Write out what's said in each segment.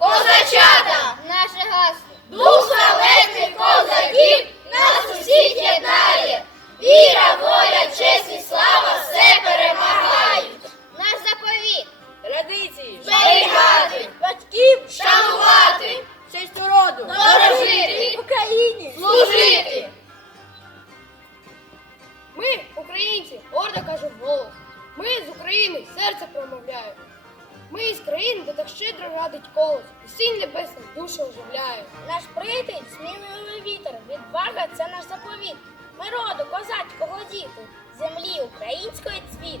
Козачата! Наше гасло. Дух славетних козаків нас усіх єднає. Віра, воля, честь і слава все перемагають. Наш заповіт. Традиції, Зберігати, батьків, шанувати, честь роду, дорожити, Україні. служити. Ми, українці, гордо кажемо голос. Ми з України серце промовляє. Ми із країн, де так щедро радить колос, і небесний душу оживляє. Наш приятель, сміливий вітер, відвага це наш заповіт. Ми роду козацького діти, землі української цвіт.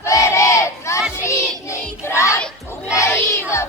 вперед, наш рідний край, Україна